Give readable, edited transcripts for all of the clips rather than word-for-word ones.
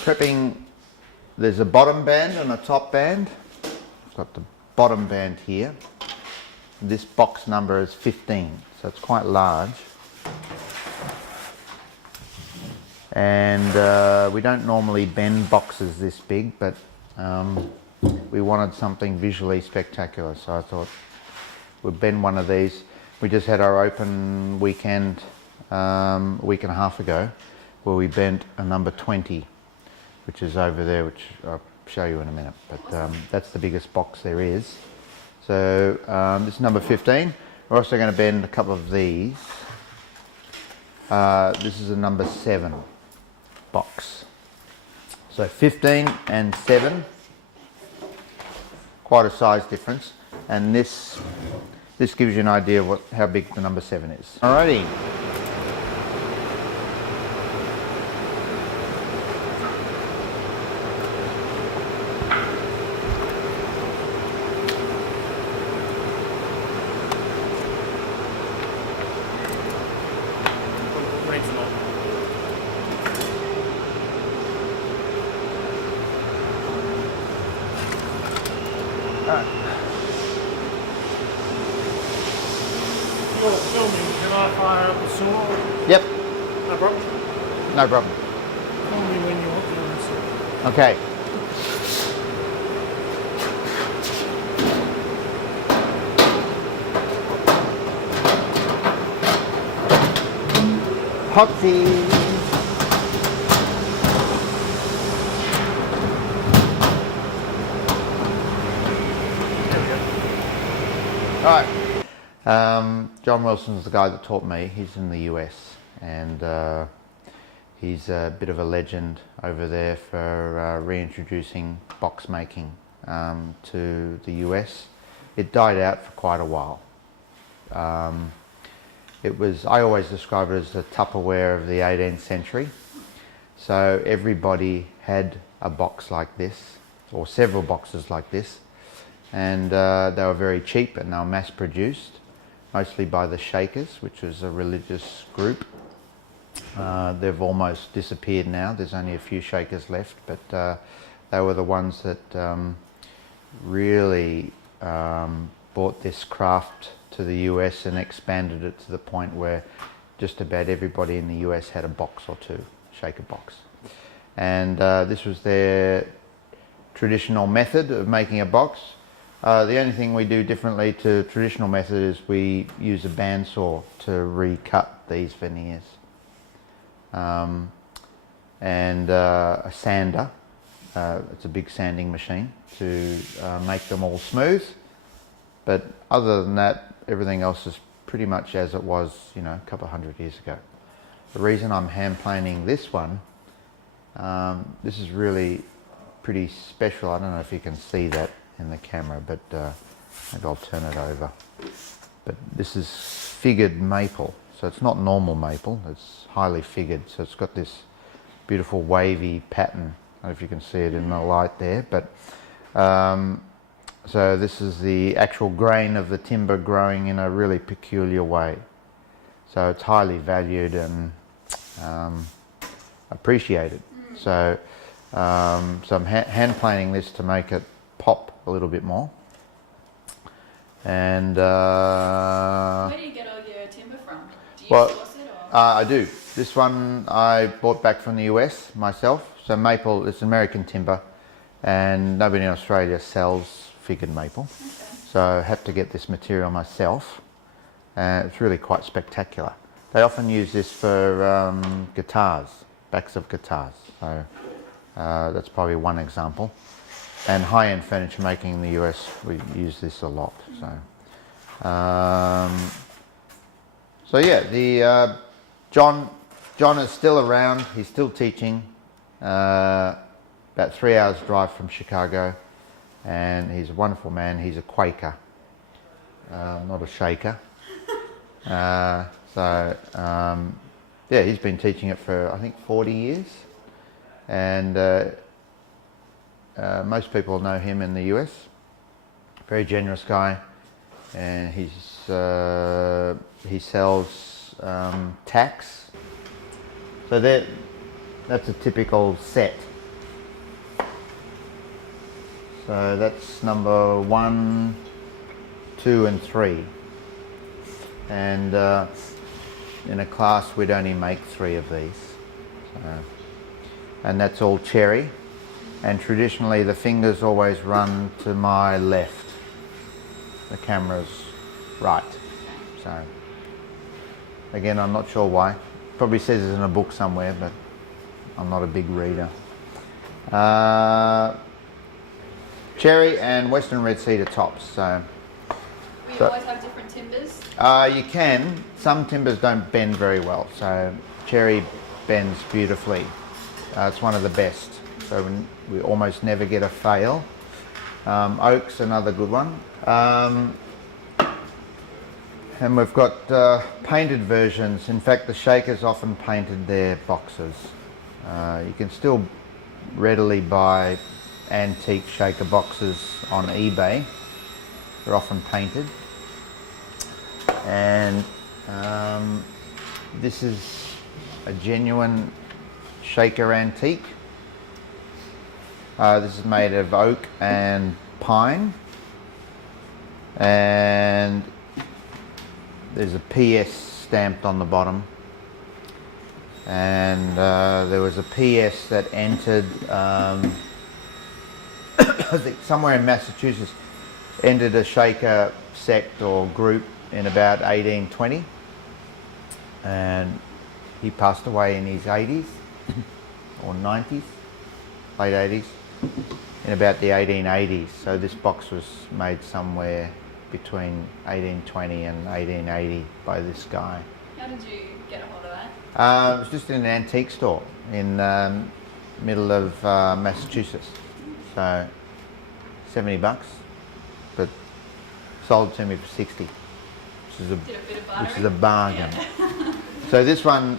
prepping, there's a bottom band and a top band. I've got the bottom band here. This box number is 15, so it's quite large. And we don't normally bend boxes this big, but we wanted something visually spectacular, so I thought we'd bend one of these. We just had our open weekend a week and a half ago, where we bent a number 20, which is over there, which I'll show you in a minute, but that's the biggest box there is. So this is number 15. We're also going to bend a couple of these. This is a number 7 box. So 15 and 7, quite a size difference, and this gives you an idea of how big the number 7 is. Alrighty. You're filming, can I fire up the saw? Yep. No problem. No problem. Tell me when you want to do this. Okay. Hotsy. All right. John Wilson's the guy that taught me. He's in the US, and he's a bit of a legend over there for reintroducing box making to the US. It died out for quite a while. I always describe it as the Tupperware of the 18th century. So everybody had a box like this, or several boxes like this, and they were very cheap, and they were mass produced, mostly by the Shakers, which was a religious group. They've almost disappeared now. There's only a few Shakers left, but they were the ones that really brought this craft to the US and expanded it to the point where just about everybody in the US had a box or two, Shaker box. And this was their traditional method of making a box. The only thing we do differently to traditional method is we use a bandsaw to recut these veneers. And a sander, it's a big sanding machine to make them all smooth. But other than that, everything else is pretty much as it was, you know, a couple of hundred years ago. The reason I'm hand planing this one, this is really pretty special. I don't know if you can see that in the camera, but maybe I'll turn it over. But this is figured maple, so it's not normal maple, it's highly figured, so it's got this beautiful wavy pattern. I don't know if you can see it in the light there, but so this is the actual grain of the timber growing in a really peculiar way. So it's highly valued and appreciated. So, so I'm hand planing this to make it pop a little bit more. And where do you get all your timber from? Do you source it, or? I do. This one I bought back from the US myself. So maple, it's American timber, and nobody in Australia sells figured maple. Okay. So I had to get this material myself, and it's really quite spectacular. They often use this for guitars, backs of guitars. So that's probably one example. And high-end furniture making in the US, we use this a lot. So yeah, the John is still around. He's still teaching. About 3 hours drive from Chicago, and he's a wonderful man. He's a Quaker, not a Shaker. Yeah, he's been teaching it for I think 40 years, and most people know him in the US. Very generous guy, and he sells tacks. So that's a typical set So that's number 1, 2 and 3. And in a class we'd only make 3 of these. So, and that's all cherry. And traditionally the fingers always run to my left. The camera's right. So again, I'm not sure why. Probably says it in a book somewhere, but I'm not a big reader. Cherry and Western red cedar tops. So We always have different timbers. you can. Some timbers don't bend very well, so cherry bends beautifully. It's one of the best. So we almost never get a fail. Oak's another good one. And we've got painted versions. In fact, the Shakers often painted their boxes. You can still readily buy antique shaker boxes on eBay. They're often painted. And this is a genuine shaker antique. This is made of oak and pine, and there's a PS stamped on the bottom, and there was a PS that entered I think somewhere in Massachusetts, entered a shaker sect or group in about 1820, and he passed away in his 80s or 90s, late 80s, in about the 1880s. So this box was made somewhere between 1820 and 1880 by this guy. How did you get a hold of that? It was just in an antique store in middle of Massachusetts. So $70, but sold to me for 60, which is Did a bit of bartering. a bargain. Yeah. So this one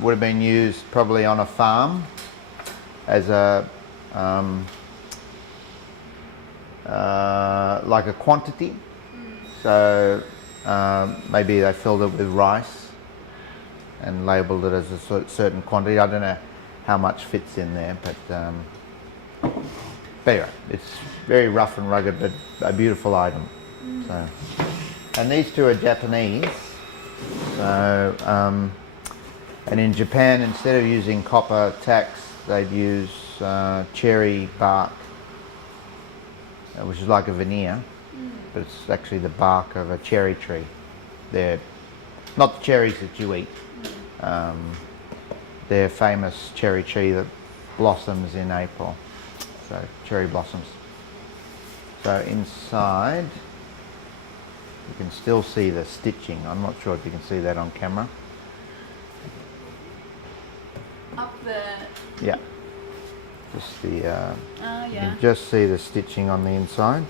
would have been used probably on a farm as a like a quantity. So maybe they filled it with rice and labelled it as a certain quantity. I don't know how much fits in there, but anyway, it's very rough and rugged, but a beautiful item. So, and these two are Japanese. So, and in Japan, instead of using copper tacks, they'd use cherry bark, which is like a veneer, but it's actually the bark of a cherry tree. They're not the cherries that you eat. They're famous cherry tree that blossoms in April. So cherry blossoms. So inside, you can still see the stitching. I'm not sure if you can see that on camera. Up the... Yeah. Just the, yeah. you can just see the stitching on the inside.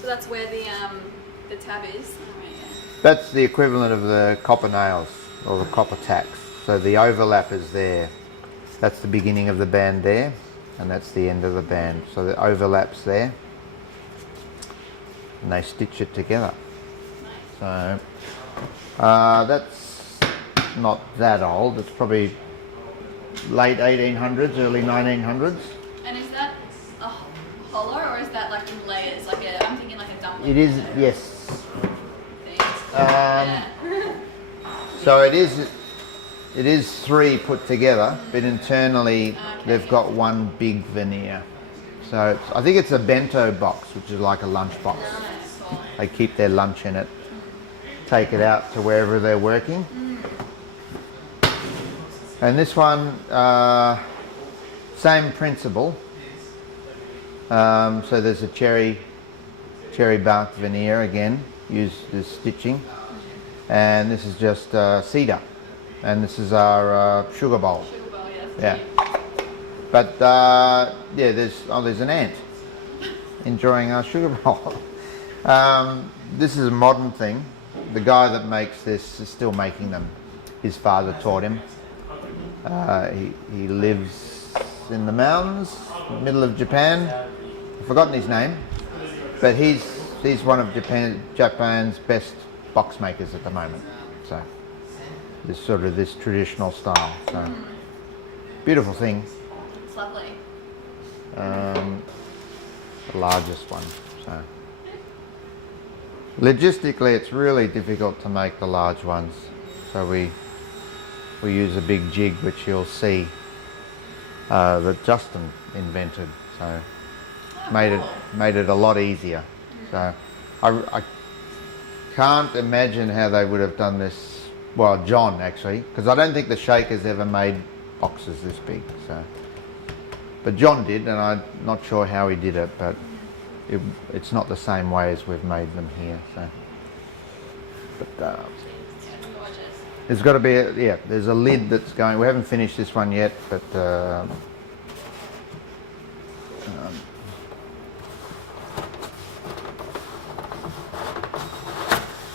So that's where the tab is. Oh, yeah. That's the equivalent of the copper nails or the copper tacks. So the overlap is there. That's the beginning of the band there, and that's the end of the band. So the overlap's there, and they stitch it together. Nice. So that's not that old. It's probably late 1800s, early 1900s. And is that a hollow, or is that like in layers? Like I'm thinking like a dumpling. It is, kind of yes. thing. Yeah. So it is 3 put together, but internally they've got one big veneer. So I think it's a bento box, which is like a lunch box. Nice. They keep their lunch in it, take it out to wherever they're working. And this one, same principle. So there's a cherry bark veneer again, used as stitching. And this is just cedar. And this is our sugar bowl. Sugar bowl, yes. Yeah. But yeah, there's an ant enjoying our sugar bowl. This is a modern thing. The guy that makes this is still making them. His father taught him. He lives in the mountains, middle of Japan. I've forgotten his name, but he's one of Japan's best box makers at the moment. So this sort of this traditional style. So beautiful thing. It's lovely. the largest one. So logistically, it's really difficult to make the large ones. So we use a big jig, which you'll see that Justin invented. So made it a lot easier. So I can't imagine how they would have done this. Well, John actually, because I don't think the Shakers ever made boxes this big. So, but John did, and I'm not sure how he did it, but it's not the same way as we've made them here. So, but there's got to be there's a lid that's going. We haven't finished this one yet, but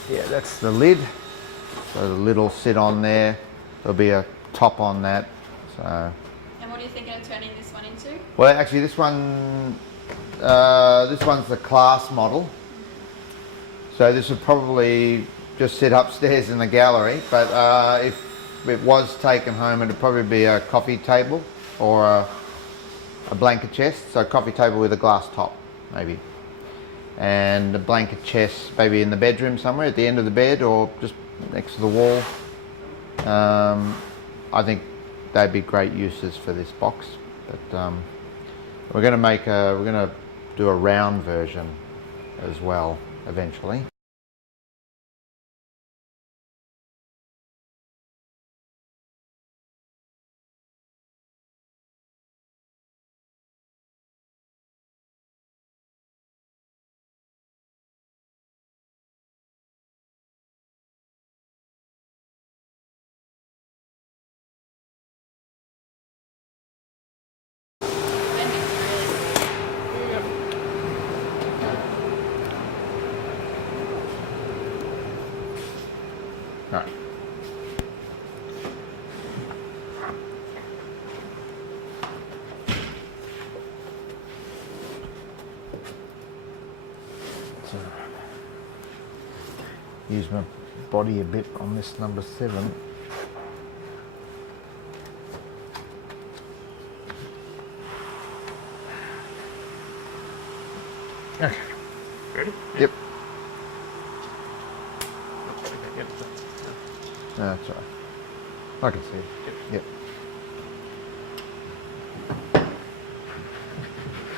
yeah, that's the lid. So the lid will sit on there. There'll be a top on that. So. And what are you thinking of turning this one into? Well, actually, this one's the class model. So this would probably just sit upstairs in the gallery. But if it was taken home, it'd probably be a coffee table or a blanket chest. So a coffee table with a glass top, maybe. And a blanket chest maybe in the bedroom somewhere at the end of the bed or just next to the wall. I think they'd be great uses for this box. But we're going to do a round version as well eventually. Right. So, use my body a bit on this number 7. Okay. Ready? Yep. Yep. No, that's all right. I can see it. Yep.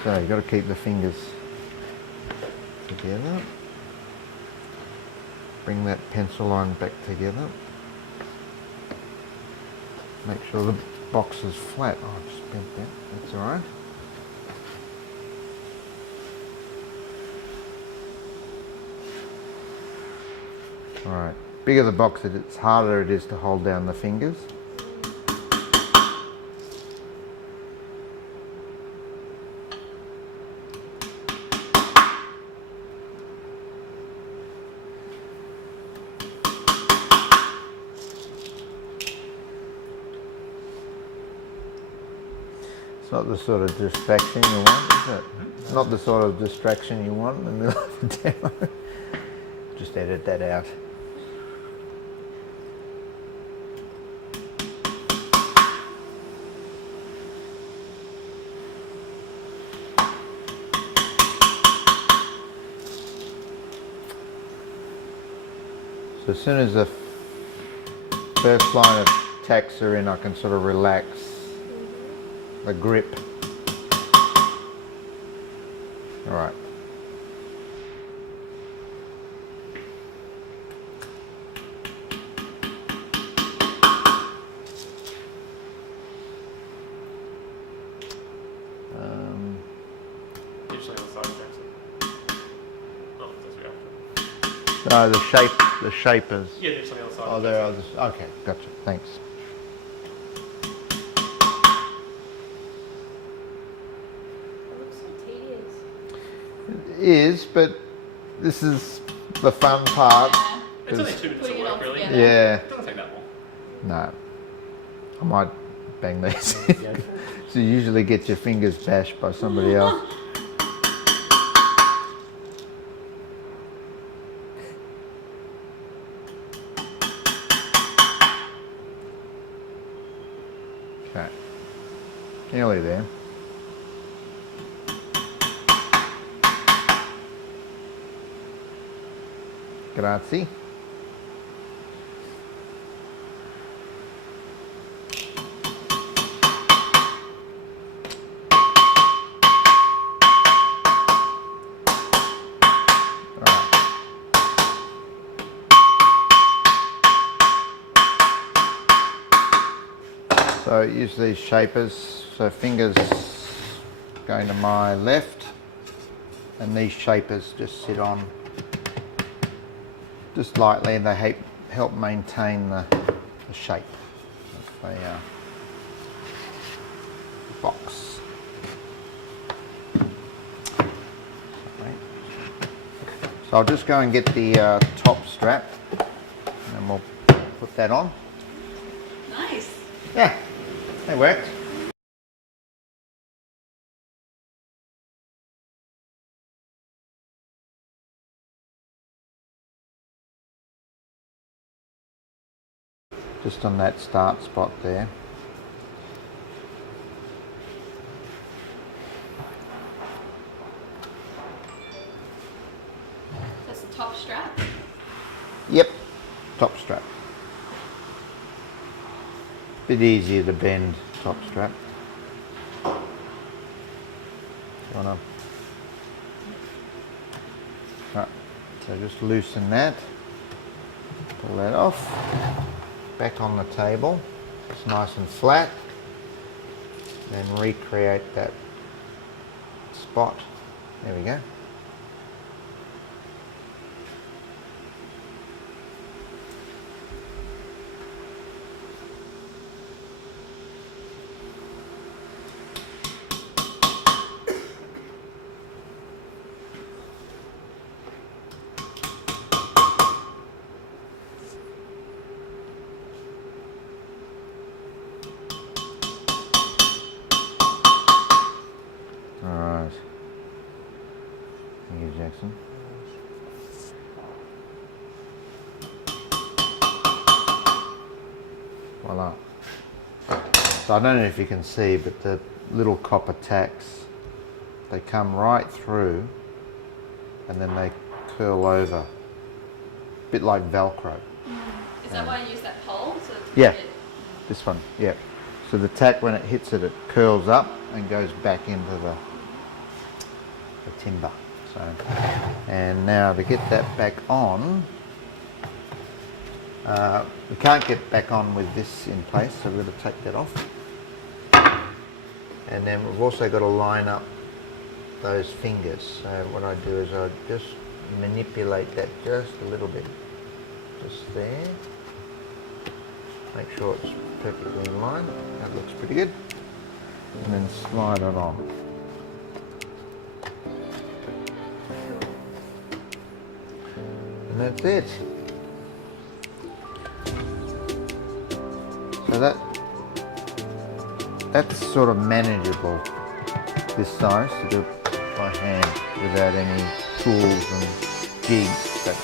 So you've got to keep the fingers together. Bring that pencil line back together. Make sure the box is flat. Oh, I've just bent that. That's all right. All right. Bigger the box, it's harder it is to hold down the fingers. It's not the sort of distraction you want, is it? It's not the sort of distraction you want in the middle of the demo. Just edit that out. So as soon as the first line of tacks are in, I can sort of relax the grip. All right. Usually on the side, Jackson. Oh, that's the after. No, the shapers. Yeah, usually on the side. Oh, there are. Okay, gotcha. Thanks. It looks so tedious. It is, but this is the fun part. It's only 'cause- 2 minutes Putting of it work, all really. together. Yeah. It doesn't take that long. No. I might bang these. So you usually get your fingers bashed by somebody else. Okay. Nearly there. Grazie. So use these shapers, so fingers going to my left, and these shapers just sit on just lightly, and they help maintain the shape of the box. So I'll just go and get the top strap, and then we'll put that on. Nice. Yeah, it worked. Just on that start spot there. That's the top strap. Yep, top strap. Bit easier to bend top strap. Right, so just loosen that, pull that off, back on the table, it's nice and flat, then recreate that spot. There we go. Alright. Thank you, Jackson. Voila. So I don't know if you can see, but the little copper tacks, they come right through and then they curl over. A bit like Velcro. Is that why you use that pole? So Yeah, this one, yeah. So the tack, when it hits it, it curls up and goes back into the timber. So, and now to get that back on, we can't get back on with this in place, so we're going to take that off. And then we've also got to line up those fingers. So what I do is I just manipulate that just a little bit, just there. Make sure it's perfectly in line. That looks pretty good. And then slide it on. And that's it. So that's sort of manageable, this size, to do by hand without any tools and jigs. But